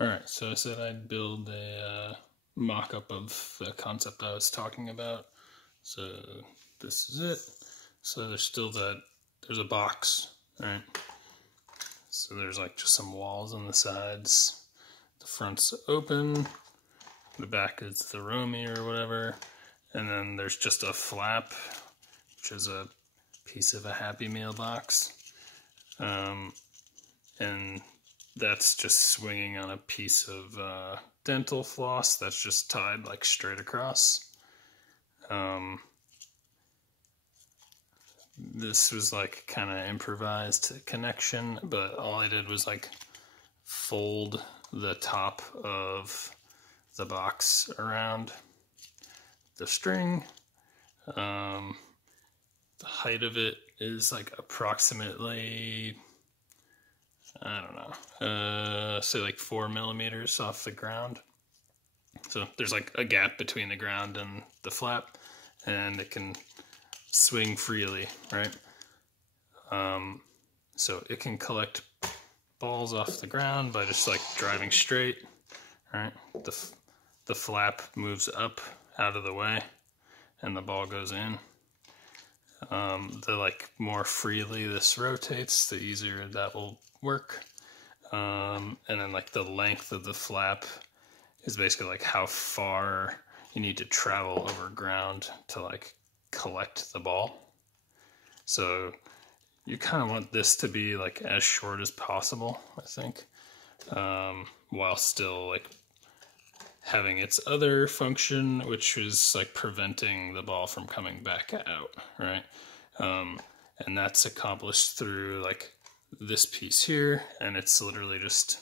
Alright, so I said I'd build a mock-up of the concept I was talking about. So this is it. So there's a box, right? So there's like just some walls on the sides. The front's open, the back is the romi or whatever, and then there's just a flap, which is a piece of a Happy Meal box. And that's just swinging on a piece of dental floss that's just tied like straight across. This was like kind of improvised connection, but all I did was like fold the top of the box around the string. The height of it is like approximately, I don't know, say like 4 millimeters off the ground. So there's like a gap between the ground and the flap, and it can swing freely, right? So it can collect balls off the ground by just like driving straight, right? The flap moves up out of the way, and the ball goes in. The like more freely this rotates, the easier that will work. And then like the length of the flap is basically like how far you need to travel over ground to like collect the ball. So you kind of want this to be like as short as possible, I think, while still like having its other function, which is like preventing the ball from coming back out, right? And that's accomplished through like this piece here, and it's literally just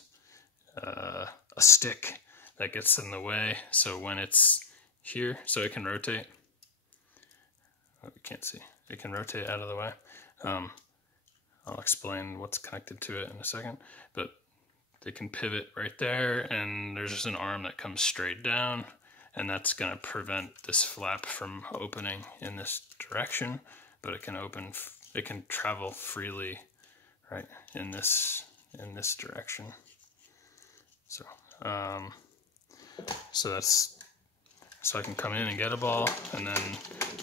a stick that gets in the way. So when it's here, so it can rotate. Oh, you can't see. It can rotate out of the way. I'll explain what's connected to it in a second, but they can pivot right there, and there's just an arm that comes straight down, and that's going to prevent this flap from opening in this direction, but it can travel freely, right, in this direction. So so I can come in and get a ball and then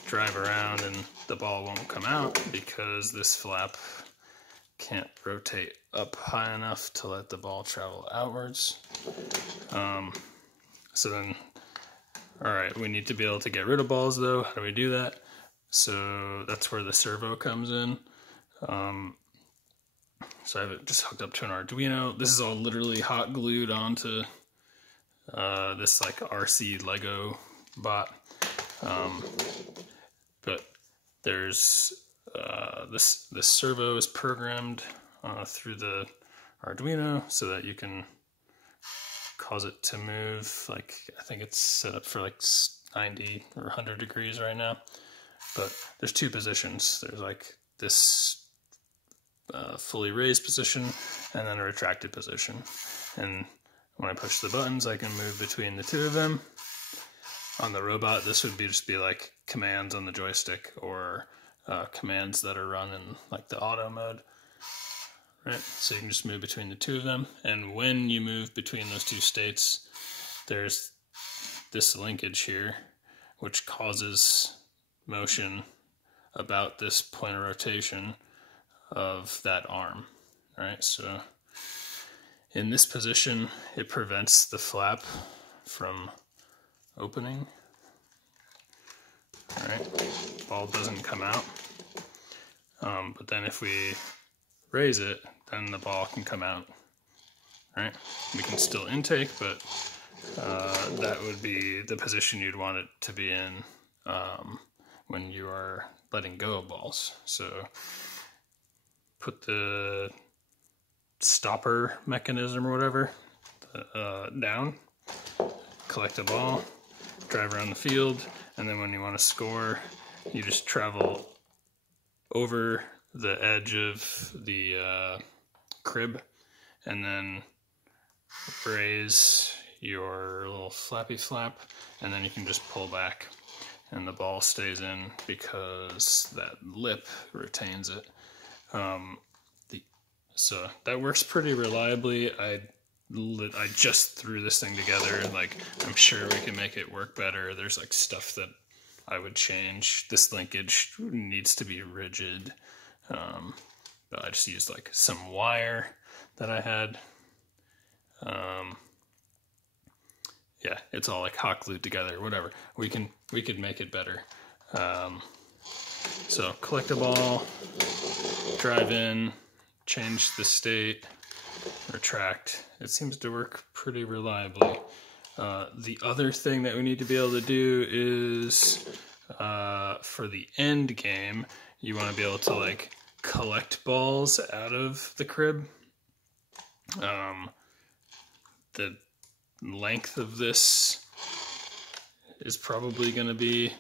drive around, and the ball won't come out because this flap can't rotate up high enough to let the ball travel outwards. So then, all right, we need to be able to get rid of balls though. How do we do that? So that's where the servo comes in. So I have it just hooked up to an Arduino. This is all literally hot glued onto this like RC Lego bot. But there's this servo is programmed through the Arduino so that you can cause it to move. Like, I think it's set up for like 90 or 100 degrees right now. But there's two positions. There's like this fully raised position and then a retracted position. And when I push the buttons, I can move between the two of them. On the robot, this would just be like commands on the joystick, or commands that are run in like the auto mode, right? So you can just move between the two of them. And when you move between those two states, there's this linkage here, which causes motion about this point of rotation of that arm, right? So in this position, it prevents the flap from opening. All right, ball doesn't come out. But then if we raise it, then the ball can come out. All right, we can still intake, but that would be the position you'd want it to be in when you are letting go of balls. So put the stopper mechanism or whatever down, collect a ball, drive around the field, and then when you want to score, you just travel over the edge of the crib and then raise your little flappy flap, and then you can just pull back and the ball stays in because that lip retains it. So that works pretty reliably. I I just threw this thing together, and like I'm sure we can make it work better. There's like stuff that I would change. This linkage needs to be rigid, but I just used like some wire that I had. Yeah, it's all like hot glued together, whatever. We could make it better. So collect a ball, drive in, change the state, retract. It seems to work pretty reliably. The other thing that we need to be able to do is for the end game, you want to be able to like collect balls out of the crib. The length of this is probably going to be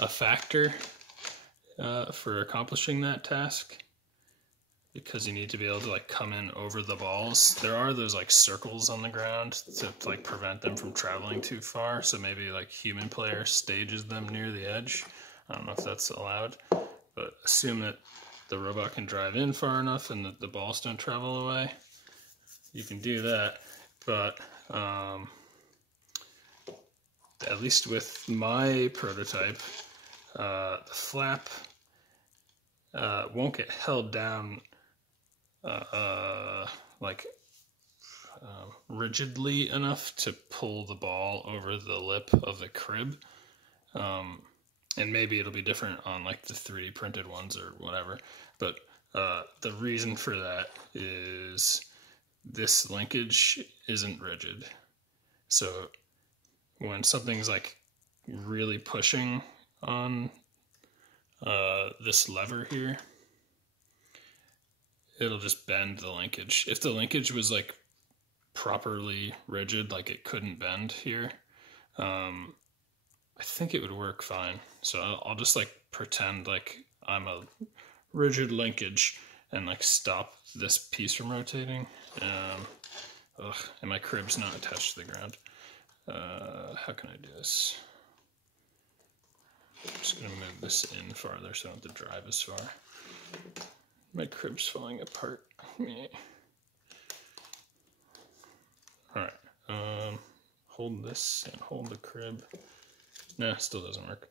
a factor for accomplishing that task, because you need to be able to like come in over the balls. There are those like circles on the ground to like prevent them from traveling too far, so maybe like human player stages them near the edge. I don't know if that's allowed, but assume that the robot can drive in far enough and that the balls don't travel away. You can do that, but at least with my prototype, the flap won't get held down rigidly enough to pull the ball over the lip of the crib. And maybe it'll be different on like the 3D printed ones or whatever. But the reason for that is this linkage isn't rigid. So when something's like really pushing on this lever here, it'll just bend the linkage. If the linkage was like properly rigid, like it couldn't bend here, I think it would work fine. So I'll just like pretend like I'm a rigid linkage and like stop this piece from rotating. And my crib's not attached to the ground. How can I do this? I'm just gonna move this in farther so I don't have to drive as far. My crib's falling apart. Alright, hold this and hold the crib. Nah, still doesn't work.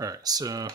Alright, so